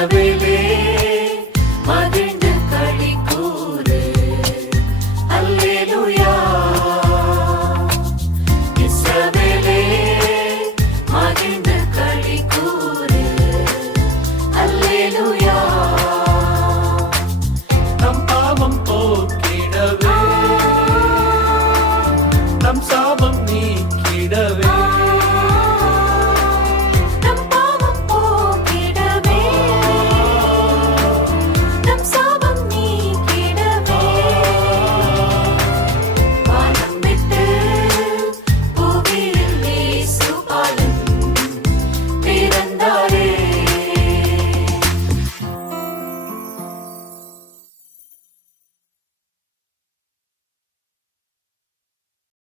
Every